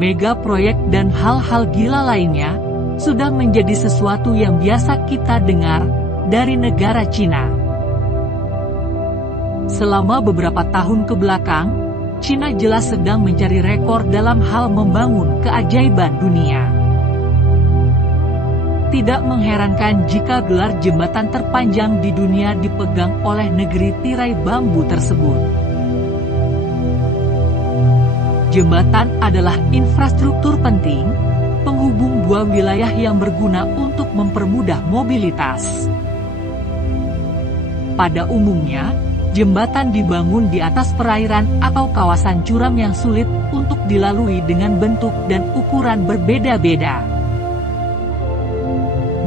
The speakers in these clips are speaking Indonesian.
mega proyek dan hal-hal gila lainnya, sudah menjadi sesuatu yang biasa kita dengar dari negara Cina. Selama beberapa tahun ke belakang, Cina jelas sedang mencari rekor dalam hal membangun keajaiban dunia. Tidak mengherankan jika gelar jembatan terpanjang di dunia dipegang oleh negeri tirai bambu tersebut. Jembatan adalah infrastruktur penting, penghubung dua wilayah yang berguna untuk mempermudah mobilitas. Pada umumnya, jembatan dibangun di atas perairan atau kawasan curam yang sulit untuk dilalui dengan bentuk dan ukuran berbeda-beda.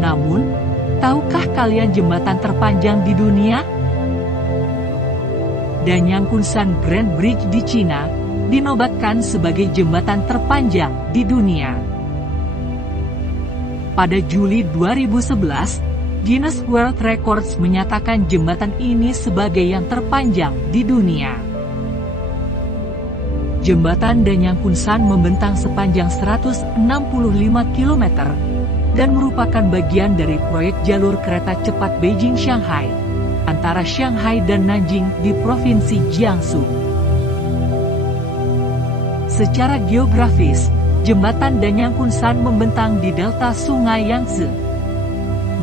Namun, tahukah kalian jembatan terpanjang di dunia? Danyang Kunshan Grand Bridge di Cina dinobatkan sebagai jembatan terpanjang di dunia. Pada Juli 2011, Guinness World Records menyatakan jembatan ini sebagai yang terpanjang di dunia. Jembatan Danyang Kunshan membentang sepanjang 165 km dan merupakan bagian dari proyek jalur kereta cepat Beijing-Shanghai antara Shanghai dan Nanjing di Provinsi Jiangsu. Secara geografis, jembatan Danyang Kunshan membentang di delta Sungai Yangtze,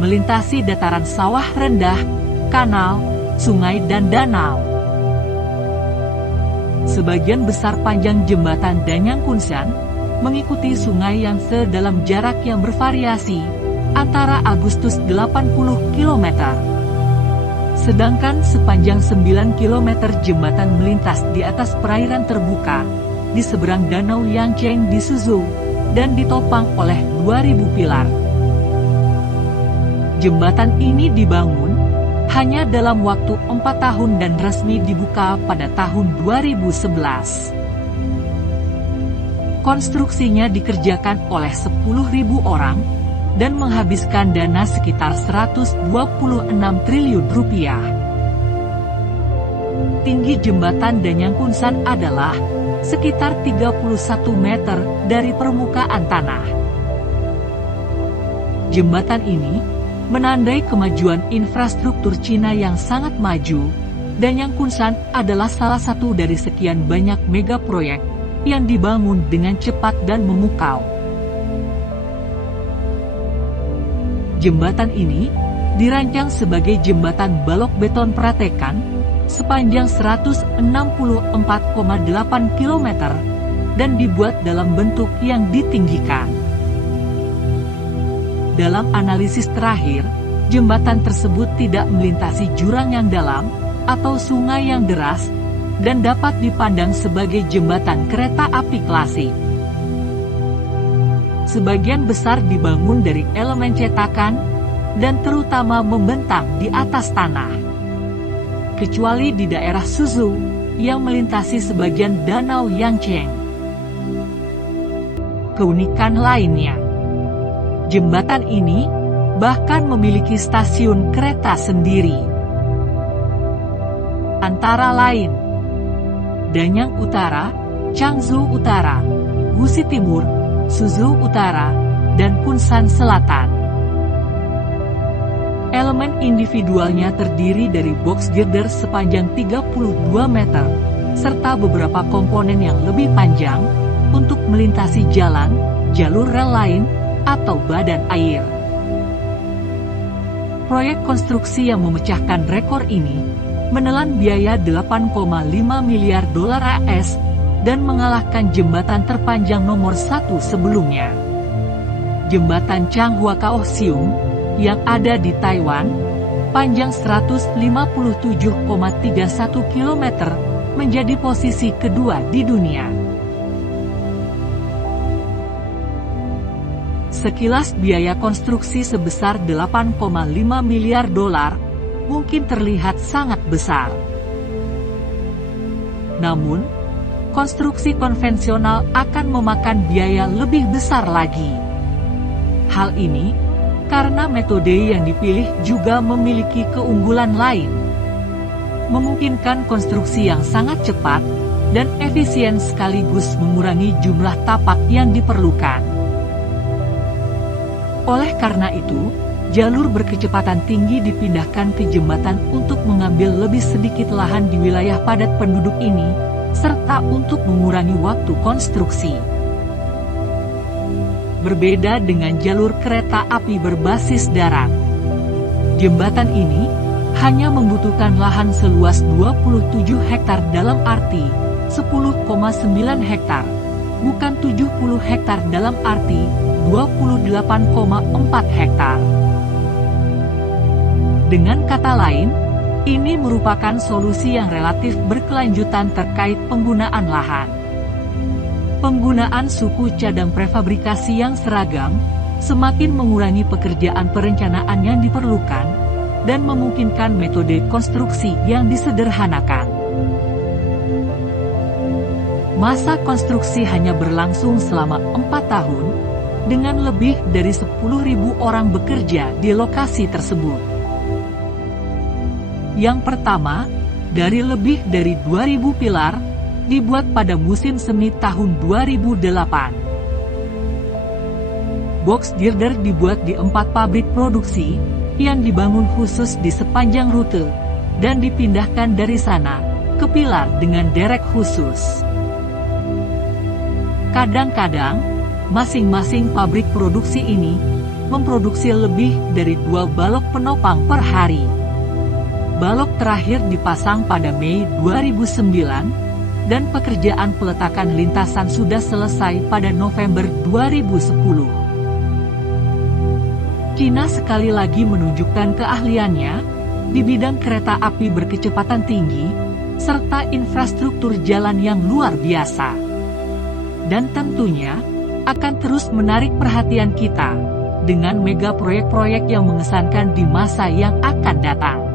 melintasi dataran sawah rendah, kanal, sungai dan danau. Sebagian besar panjang jembatan Danyang Kunshan mengikuti Sungai Yangtze dalam jarak yang bervariasi, antara Agustus 80 km. Sedangkan sepanjang 9 km jembatan melintas di atas perairan terbuka, di seberang Danau Yangcheng di Suzhou, dan ditopang oleh 2000 pilar. Jembatan ini dibangun hanya dalam waktu 4 tahun dan resmi dibuka pada tahun 2011. Konstruksinya dikerjakan oleh 10.000 orang, dan menghabiskan dana sekitar 126 triliun rupiah. Tinggi jembatan Danyang Kunshan adalah sekitar 31 meter dari permukaan tanah. Jembatan ini menandai kemajuan infrastruktur Cina yang sangat maju. Danyang Kunshan adalah salah satu dari sekian banyak mega proyek yang dibangun dengan cepat dan memukau. Jembatan ini dirancang sebagai jembatan balok beton pratekan sepanjang 164,8 km dan dibuat dalam bentuk yang ditinggikan. Dalam analisis terakhir, jembatan tersebut tidak melintasi jurang yang dalam atau sungai yang deras dan dapat dipandang sebagai jembatan kereta api klasik. Sebagian besar dibangun dari elemen cetakan dan terutama membentang di atas tanah. Kecuali di daerah Suzhou, yang melintasi sebagian Danau Yangcheng. Keunikan lainnya, jembatan ini bahkan memiliki stasiun kereta sendiri. Antara lain, Danyang Utara, Changzhou Utara, Wuxi Timur, Suzhou Utara, dan Kunshan Selatan. Elemen individualnya terdiri dari box girder sepanjang 32 meter, serta beberapa komponen yang lebih panjang, untuk melintasi jalan, jalur rel lain, atau badan air. Proyek konstruksi yang memecahkan rekor ini, menelan biaya 8,5 miliar dolar AS, dan mengalahkan jembatan terpanjang nomor 1 sebelumnya. Jembatan Changhua-Kaohsiung, yang ada di Taiwan, panjang 157,31 km, menjadi posisi kedua di dunia. Sekilas biaya konstruksi sebesar 8,5 miliar dolar, mungkin terlihat sangat besar. Namun, konstruksi konvensional akan memakan biaya lebih besar lagi. Hal ini karena metode yang dipilih juga memiliki keunggulan lain. Memungkinkan konstruksi yang sangat cepat, dan efisien sekaligus mengurangi jumlah tapak yang diperlukan. Oleh karena itu, jalur berkecepatan tinggi dipindahkan ke jembatan untuk mengambil lebih sedikit lahan di wilayah padat penduduk ini, serta untuk mengurangi waktu konstruksi. Berbeda dengan jalur kereta api berbasis darat, jembatan ini hanya membutuhkan lahan seluas 27 hektar dalam arti 10,9 hektar, bukan 70 hektar dalam arti 28,4 hektar. Dengan kata lain, ini merupakan solusi yang relatif berkelanjutan terkait penggunaan lahan. Penggunaan suku cadang prefabrikasi yang seragam semakin mengurangi pekerjaan perencanaan yang diperlukan dan memungkinkan metode konstruksi yang disederhanakan. Masa konstruksi hanya berlangsung selama 4 tahun, dengan lebih dari 10.000 orang bekerja di lokasi tersebut. Yang pertama, dari lebih dari 2.000 pilar, dibuat pada musim semi tahun 2008. Box girder dibuat di 4 pabrik produksi, yang dibangun khusus di sepanjang rute, dan dipindahkan dari sana ke pilar dengan derek khusus. Kadang-kadang, masing-masing pabrik produksi ini memproduksi lebih dari 2 balok penopang per hari. Balok terakhir dipasang pada Mei 2009, dan pekerjaan peletakan lintasan sudah selesai pada November 2010. Cina sekali lagi menunjukkan keahliannya di bidang kereta api berkecepatan tinggi, serta infrastruktur jalan yang luar biasa. Dan tentunya, akan terus menarik perhatian kita, dengan mega proyek-proyek yang mengesankan di masa yang akan datang.